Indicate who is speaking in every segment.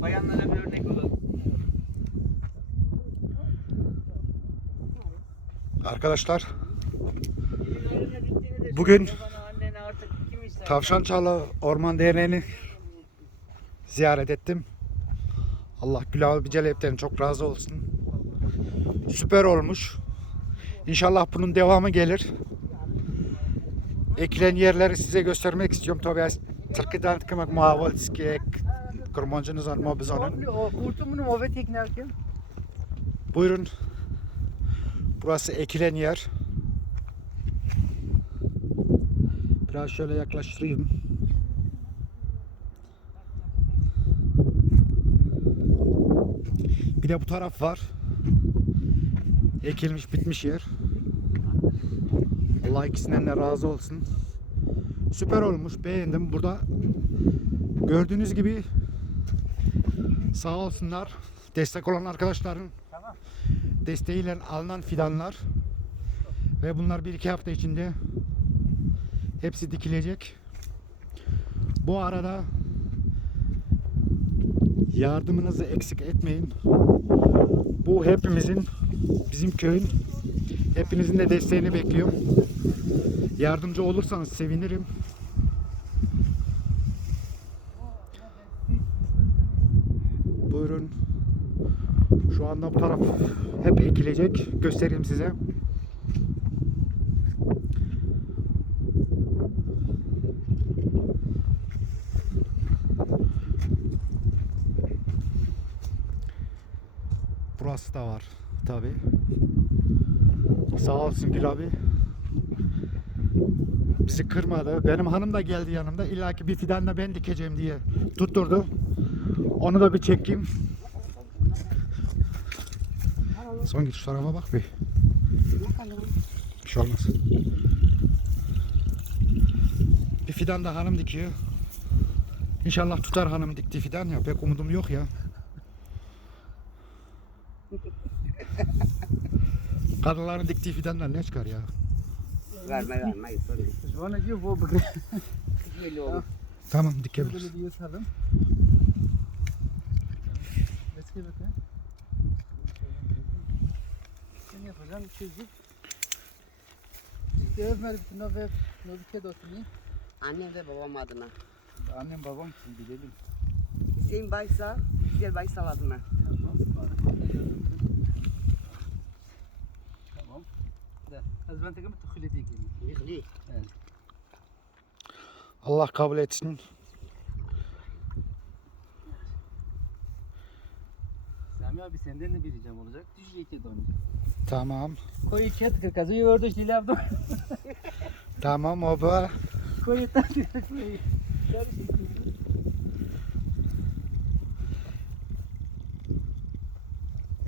Speaker 1: Bayanlara bir örnek olalım.
Speaker 2: Arkadaşlar Bugün
Speaker 1: ister?
Speaker 2: Tavşançalı Orman Derneği'ni ziyaret ettim. Allah Gül abi Celep'ten çok razı olsun. Süper olmuş. İnşallah bunun devamı gelir. Ekilen yerleri size göstermek istiyorum. Tabii Türkiye'den tıkımak muhavalski kurmancınız var biz.
Speaker 1: O kurtumunu move teknerken.
Speaker 2: Buyurun. Burası ekilen yer. Biraz şöyle yaklaştırayım. Bir de bu taraf var. Ekilmiş bitmiş yer. Allah ikisinden de razı olsun. Süper olmuş. Beğendim. Burada gördüğünüz gibi sağ olsunlar. Destek olan arkadaşların desteğiyle alınan fidanlar ve bunlar bir iki hafta içinde hepsi dikilecek. Bu arada yardımınızı eksik etmeyin. Bu hepimizin bizim köyün hepinizin de desteğini bekliyorum. Yardımcı olursanız sevinirim. Buyurun. Şu anda bu taraf hep ekilecek. Göstereyim size. Burası da var tabi. Sağ olsun Gül abi. Bizi kırmadı. Benim hanım da geldi yanımda. İlla ki bir fidan da ben dikeceğim diye tutturdu. Onu da bir çekeyim. Son git şu tarafa bak bir. Bir şey olmaz. Bir fidan da hanım dikiyor. İnşallah tutar hanım diktiği fidan ya. Pek umudum yok ya. Kadınların diktiği fidanlar ne çıkar ya?
Speaker 3: Verme verme.
Speaker 1: Bana diyor bu
Speaker 3: olur.
Speaker 2: Tamam dikebiliriz.
Speaker 1: Eski bakın. Sen yapacaksın çizgi. Göz merifti no ve no bir kere oturayım.
Speaker 3: Annem ve babam adına.
Speaker 1: Annem babam kim bilelim.
Speaker 3: Hüseyin Baysal, Güzel Baysal adına.
Speaker 1: Tamam. Da. Az ben takımı diyeyim.
Speaker 3: Yıklı.
Speaker 2: Allah kabul etsin.
Speaker 1: Sami abi senden de bir ricam olacak. Düşecek iki dönecek.
Speaker 2: Tamam.
Speaker 1: Koy iki et kazı yordu yaptım.
Speaker 2: Tamam baba.
Speaker 1: Koy et koy.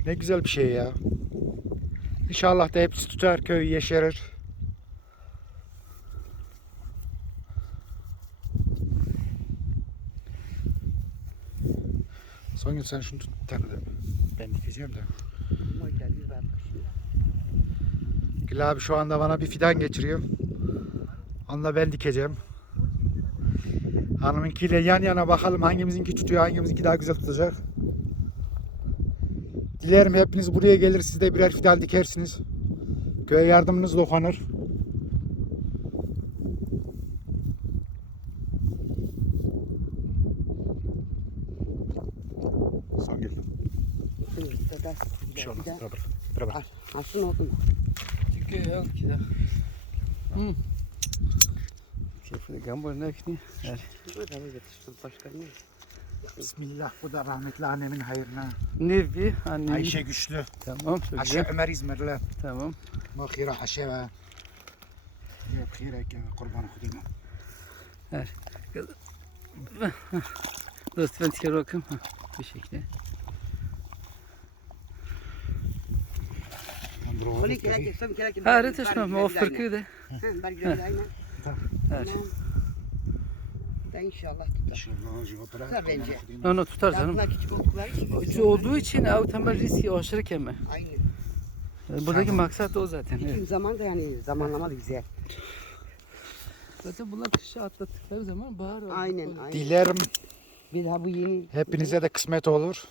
Speaker 2: Ne güzel bir şey ya. İnşallah da hepsi tutar köy yeşerir. Songül sen şunu tut de. Ben dikeceğim de. Gül abi şu anda bana bir fidan geçiriyor. Onu da ben dikeceğim. Hanımınkiyle yan yana bakalım hangimizinki tutuyor, hangimizinki daha güzel tutacak. Dilerim hepiniz buraya gelir, siz de birer fidan dikersiniz. Köye yardımınız dokunur. Son geldim. Bir şey olmaz. Beraber. Beraber.
Speaker 3: Al, al şunu oğlum.
Speaker 1: Çünkü yok ki de. Hmm. Keyfi gambol ne ki?
Speaker 3: Her. Başka ne?
Speaker 2: Bismillah bu da rahmetli annemin
Speaker 1: hayrına. Nevi annem.
Speaker 2: Ayşe Güçlü.
Speaker 1: Tamam. Çok
Speaker 2: Ayşe Ömer İzmirli.
Speaker 1: Tamam.
Speaker 2: Mahira Ayşe ve ya bhira ki kurban kudima. Her.
Speaker 1: Dost ben çıkarım bakayım. Ha, Bu şekilde.
Speaker 3: Onu kere geçsem kere geçsem.
Speaker 1: Ha evet tamam. O farkı da.
Speaker 3: Ben güzel aynen.
Speaker 1: Evet.
Speaker 3: Tamam. Da inşallah
Speaker 2: إن
Speaker 3: tutar.
Speaker 2: شاء الله جواب
Speaker 3: Tutar bence.
Speaker 1: Onu tutar canım.
Speaker 3: Bunlar küçük oldukları için.
Speaker 1: Küçük olduğu için av temel riski aşırı keme.
Speaker 3: Aynı.
Speaker 1: Buradaki maksat o zaten.
Speaker 3: Bütün
Speaker 1: Evet.
Speaker 3: zaman da yani zamanlama da güzel.
Speaker 1: Zaten bunlar kışı atlattıkları zaman bahar olur.
Speaker 3: Aynen aynen.
Speaker 2: Dilerim
Speaker 3: bir daha bu yeni...
Speaker 2: Hepinize de kısmet olur.